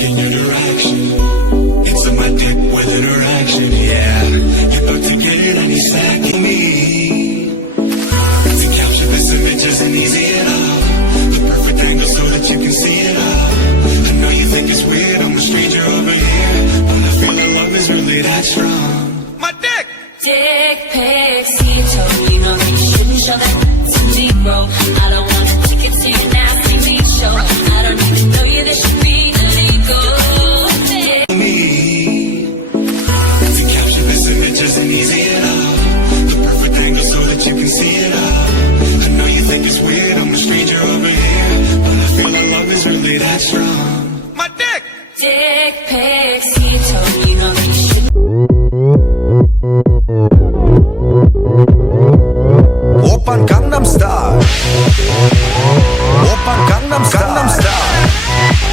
in your direction. It's on my dick with interaction, yeah. You're about to get it any second, me. To capture this image isn't easy at all. The perfect angle so that you can see it all. I know you think it's weird, I'm a stranger over here, but I feel that love is really that strong. My dick! Dick pics, see you told you know that you shouldn't show that to me, bro. I don't want a ticket to your nasty meat show. I don't even know you, this should be illegal. Me. To capture this image isn't easy at all. The perfect angle so that you can see it all. I know you think it's weird, I'm a stranger over here, but I feel that love is really that strong. My dick! Dick pics, see you told you know that you shouldn't. Oppan Gangnam Style. Oppan Gangnam Style.